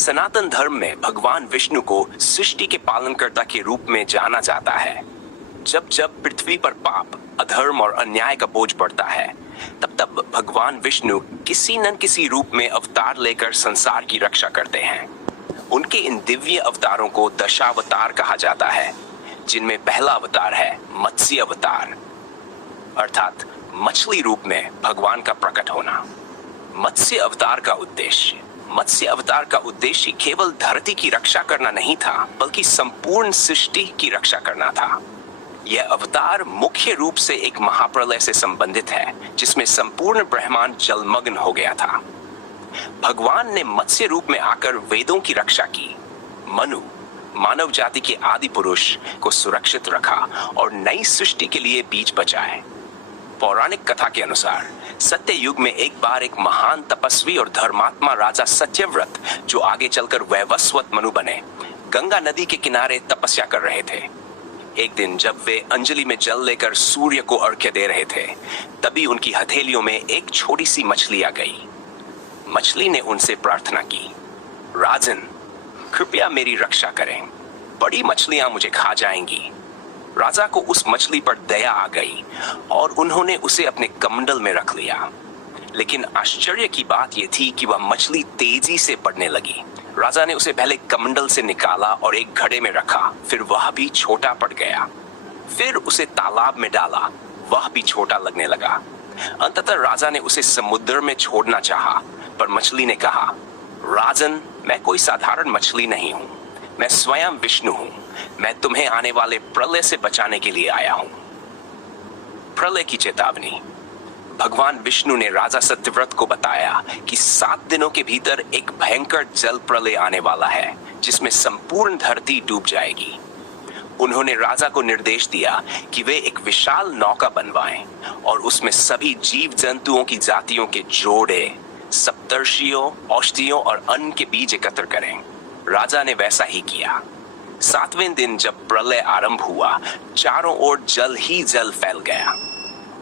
सनातन धर्म में भगवान विष्णु को सृष्टि के पालनकर्ता के रूप में जाना जाता है। जब जब पृथ्वी पर पाप, अधर्म और अन्याय का बोझ पड़ता है, तब तब भगवान विष्णु किसी न किसी रूप में अवतार लेकर संसार की रक्षा करते हैं। उनके इन दिव्य अवतारों को दशावतार कहा जाता है, जिनमें पहला अवतार है मत्स्य अवतार, अर्थात मछली रूप में भगवान का प्रकट होना। मत्स्य अवतार का उद्देश्य केवल धरती की रक्षा करना नहीं था, बल्कि संपूर्ण सृष्टि की रक्षा करना था। यह अवतार मुख्य रूप से एक महाप्रलय से संबंधित है, जिसमें संपूर्ण ब्रह्मांड जलमग्न हो गया था। भगवान ने मत्स्य रूप में आकर वेदों की रक्षा की, मनु मानव जाति के आदि पुरुष को सुरक्षित रखा और नई सृष्टि के लिए बीज बचाए। पौराणिक कथा के अनुसार सत्य युग में एक बार एक महान तपस्वी और धर्मात्मा राजा सत्यव्रत, जो आगे चलकर वैवस्वत मनु बने, गंगा नदी के किनारे तपस्या कर रहे थे। एक दिन जब वे अंजलि में जल लेकर सूर्य को अर्घ्य दे रहे थे, तभी उनकी हथेलियों में एक छोटी सी मछली आ गई। मछली ने उनसे प्रार्थना की, राजन, कृपया मेरी रक्षा करें, बड़ी मछलियां मुझे खा जाएंगी। राजा को उस मछली पर दया आ गई और उन्होंने उसे अपने कमंडल में रख लिया। लेकिन आश्चर्य की बात यह थी कि वह मछली तेजी से बढ़ने लगी। राजा ने उसे पहले कमंडल से निकाला और एक घड़े में रखा, फिर वह भी छोटा पड़ गया। फिर उसे तालाब में डाला, वह भी छोटा लगने लगा। अंततः राजा ने उसे समुद्र में छोड़ना चाहा, पर मछली ने कहा, राजन, मैं कोई साधारण मछली नहीं हूं, मैं स्वयं विष्णु हूं। मैं तुम्हें आने वाले प्रलय से बचाने के लिए आया हूं। प्रलय की चेतावनी। भगवान विष्णु ने राजा सत्यव्रत को बताया कि 7 दिनों के भीतर एक भयंकर जल प्रलय आने वाला है, जिसमें संपूर्ण धरती डूब जाएगी। उन्होंने राजा को निर्देश दिया कि वे एक विशाल नौका बनवाएं और उसमें सभी जीव जंतुओं की जातियों के जोड़े, सप्तर्षियों, औषधियों और अन्न के बीज एकत्र करें। राजा ने वैसा ही किया। 7वें दिन जब प्रलय आरंभ हुआ, चारों ओर जल ही जल फैल गया।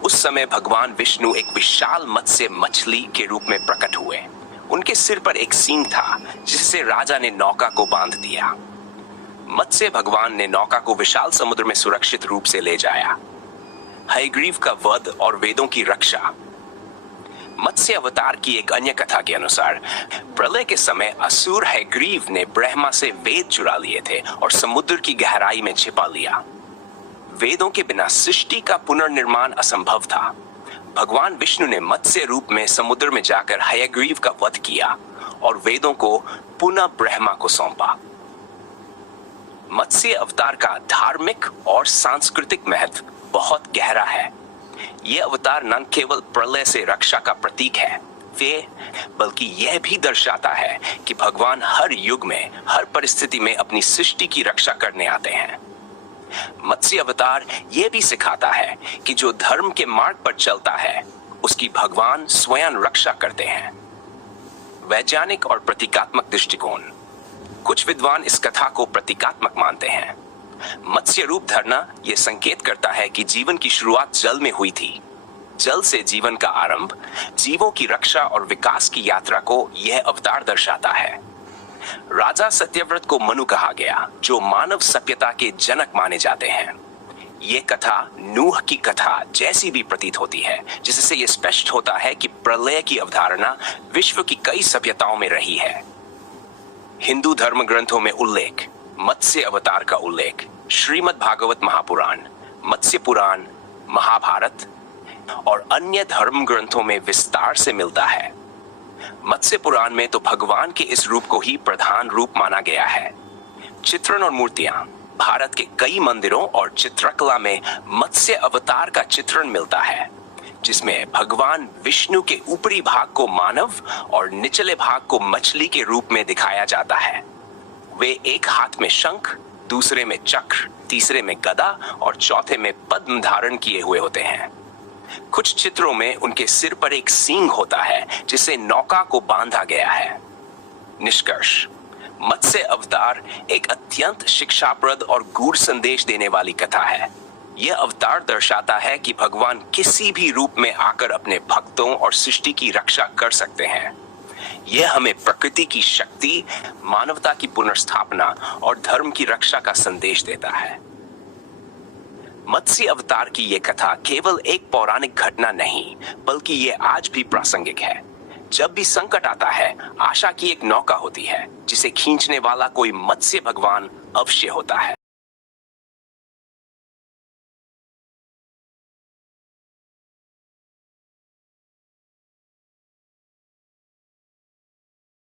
उस समय भगवान विष्णु एक विशाल मत्स्य मछली के रूप में प्रकट हुए। उनके सिर पर एक सींग था, जिससे राजा ने नौका को बांध दिया। मत्स्य भगवान ने नौका को विशाल समुद्र में सुरक्षित रूप से ले जाया। हयग्रीव का वध और वेदों की रक्षा। मत्स्य अवतार की एक अन्य कथा के अनुसार प्रलय के समय असुर हयग्रीव ने ब्रह्मा से वेद चुरा लिए थे और समुद्र की गहराई में छिपा लिया। वेदों के बिना सृष्टि का पुनर्निर्माण असंभव था। भगवान विष्णु ने मत्स्य रूप में समुद्र में जाकर हयग्रीव का वध किया और वेदों को पुनः ब्रह्मा को सौंपा। मत्स्य अवतार का धार्मिक और सांस्कृतिक महत्व बहुत गहरा है। यह अवतार न केवल प्रलय से रक्षा का प्रतीक है, बल्कि यह भी दर्शाता है कि भगवान हर युग में, हर परिस्थिति में अपनी सृष्टि की रक्षा करने आते हैं। मत्स्य अवतार यह भी सिखाता है कि जो धर्म के मार्ग पर चलता है, उसकी भगवान स्वयं रक्षा करते हैं। वैज्ञानिक और प्रतीकात्मक दृष्टिकोण। कुछ विद्वान इस कथा को प्रतीकात्मक मानते हैं। मत्स्य रूप धरना यह संकेत करता है कि जीवन की शुरुआत जल में हुई थी। जल से जीवन का आरंभ, जीवों की रक्षा और विकास की यात्रा को यह अवतार दर्शाता है। राजा सत्यव्रत को मनु कहा गया, जो मानव सभ्यता के जनक माने जाते हैं। ये कथा नूह की कथा जैसी भी प्रतीत होती है, जिससे यह स्पष्ट होता है कि प्रलय की अवधारणा विश्व की कई सभ्यताओं में रही है। हिंदू धर्म ग्रंथों में उल्लेख, मत्स्य अवतार का उल्लेख श्रीमद् भागवत महापुराण, मत्स्य पुराण, महाभारत और अन्य धर्म ग्रंथों में विस्तार से मिलता है। मत्स्य पुराण में तो भगवान के इस रूप को ही प्रधान रूप माना गया है। चित्रण और मूर्तियां। भारत के कई मंदिरों और चित्रकला में मत्स्य अवतार का चित्रण मिलता है, जिसमें भगवान विष्णु के ऊपरी भाग को मानव और निचले भाग को मछली के रूप में दिखाया जाता है। वे एक हाथ में शंख, दूसरे में चक्र, तीसरे में गदा और चौथे में पद्म धारण किए हुए होते हैं। कुछ चित्रों में उनके सिर पर एक सींग होता है, जिसे नौका को बांधा गया है। निष्कर्ष। मत्स्य अवतार एक अत्यंत शिक्षाप्रद और गूढ़ संदेश देने वाली कथा है। यह अवतार दर्शाता है कि भगवान किसी भी रूप में आकर अपने भक्तों और सृष्टि की रक्षा कर सकते हैं। यह हमें प्रकृति की शक्ति, मानवता की पुनर्स्थापना और धर्म की रक्षा का संदेश देता है। मत्स्य अवतार की यह कथा केवल एक पौराणिक घटना नहीं, बल्कि यह आज भी प्रासंगिक है। जब भी संकट आता है, आशा की एक नौका होती है जिसे खींचने वाला कोई मत्स्य भगवान अवश्य होता है।